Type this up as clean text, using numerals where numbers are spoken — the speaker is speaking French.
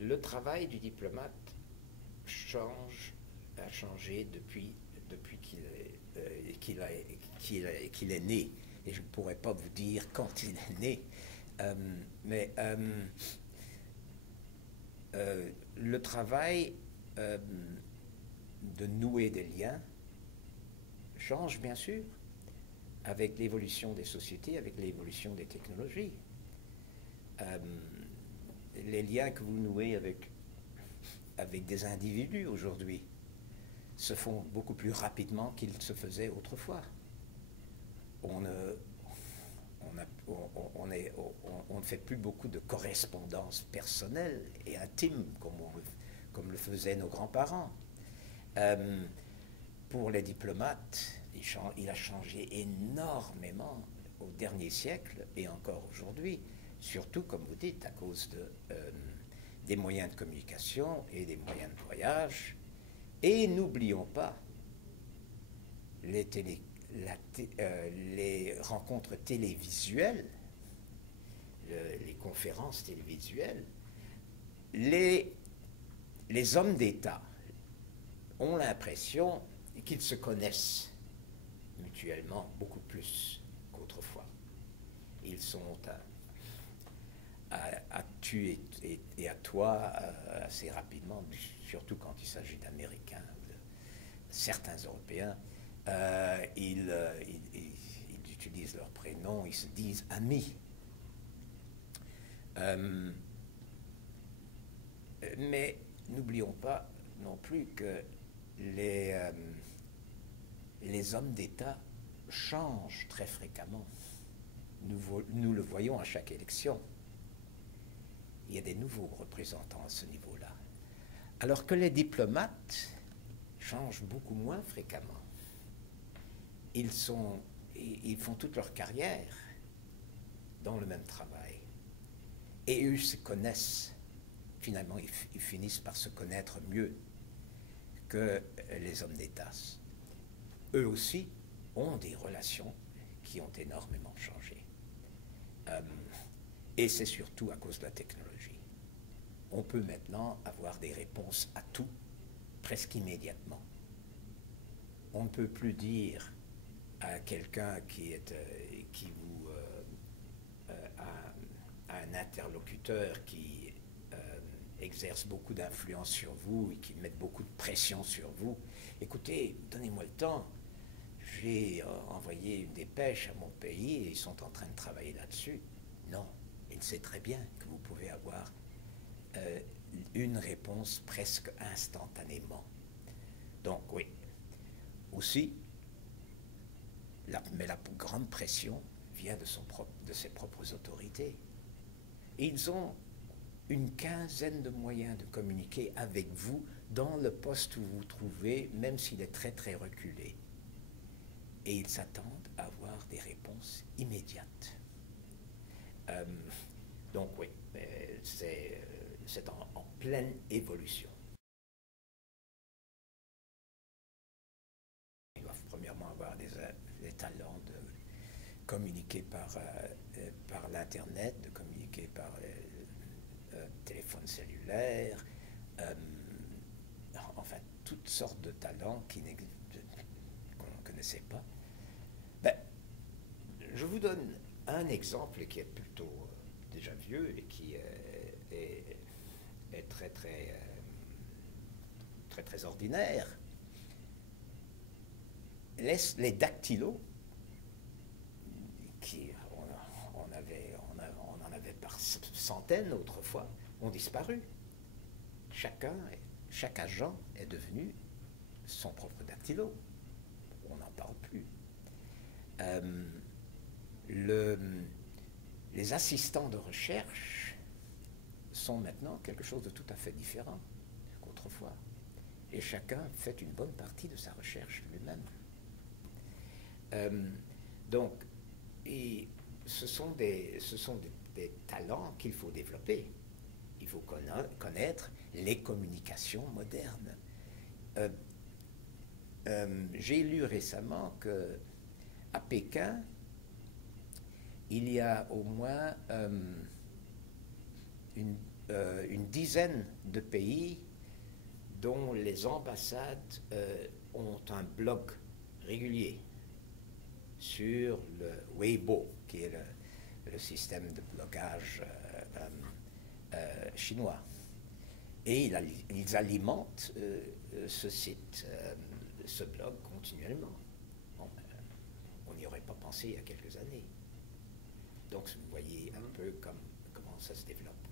Le travail du diplomate a changé depuis qu'il est né. Et je ne pourrais pas vous dire quand il est né, euh, mais le travail de nouer des liens change bien sûr avec l'évolution des sociétés, avec l'évolution des technologies. Euh, les liens que vous nouez avec des individus aujourd'hui se font beaucoup plus rapidement qu'ils se faisaient autrefois. On ne, on ne fait plus beaucoup de correspondances personnelles et intimes comme le faisaient nos grands-parents. Euh, pour les diplomates, il a changé énormément au dernier siècle et encore aujourd'hui, surtout, comme vous dites, à cause des moyens de communication et des moyens de voyage. Et n'oublions pas les, télé, les rencontres télévisuelles, les conférences télévisuelles. Les hommes d'État ont l'impression qu'ils se connaissent mutuellement beaucoup plus qu'autrefois. Ils sont à tu et à toi assez rapidement, surtout quand il s'agit d'Américains, de certains Européens. Ils utilisent leur prénom, ils se disent amis. Mais n'oublions pas non plus que les hommes d'État changent très fréquemment. Nous le voyons à chaque élection. Il y a des nouveaux représentants à ce niveau-là. Alors que les diplomates changent beaucoup moins fréquemment. Ils font toute leur carrière dans le même travail. Et eux se connaissent. Finalement, ils finissent par se connaître mieux que les hommes d'État. Eux aussi ont des relations qui ont énormément changé. Et c'est surtout à cause de la technologie. On peut maintenant avoir des réponses à tout, presque immédiatement. On ne peut plus dire à quelqu'un à un interlocuteur qui exerce beaucoup d'influence sur vous et qui met beaucoup de pression sur vous. Écoutez, donnez-moi le temps. J'ai envoyé une dépêche à mon pays et ils sont en train de travailler là-dessus. Non, il sait très bien que vous pouvez avoir une réponse presque instantanément. Donc oui, aussi, mais la grande pression vient de ses propres autorités. Et ils ont une quinzaine de moyens de communiquer avec vous dans le poste où vous vous trouvez, même s'il est très très reculé. Et ils s'attendent à avoir des réponses immédiates. Donc oui, c'est en pleine évolution. Ils doivent premièrement avoir des talents de communiquer par l'Internet, de communiquer par téléphone cellulaire, enfin toutes sortes de talents qu'on ne connaissait pas. Ben, je vous donne un exemple qui est plutôt déjà vieux et qui est très très très très ordinaire. Les dactylos, on en avait par centaines autrefois, ont disparu. Chaque agent est devenu son propre dactylo. On n'en parle plus. Les assistants de recherche sont maintenant quelque chose de tout à fait différent qu'autrefois. Et chacun fait une bonne partie de sa recherche lui-même. Donc, ce sont des talents qu'il faut développer. Il faut connaître les communications modernes. J'ai lu récemment qu'à Pékin, il y a au moins une dizaine de pays dont les ambassades ont un blog régulier sur le Weibo, qui est le système de blocage chinois. Et ils alimentent ce site, ce blog continuellement. Bon, on n'y aurait pas pensé il y a quelques années. Donc vous voyez un peu comment ça se développe.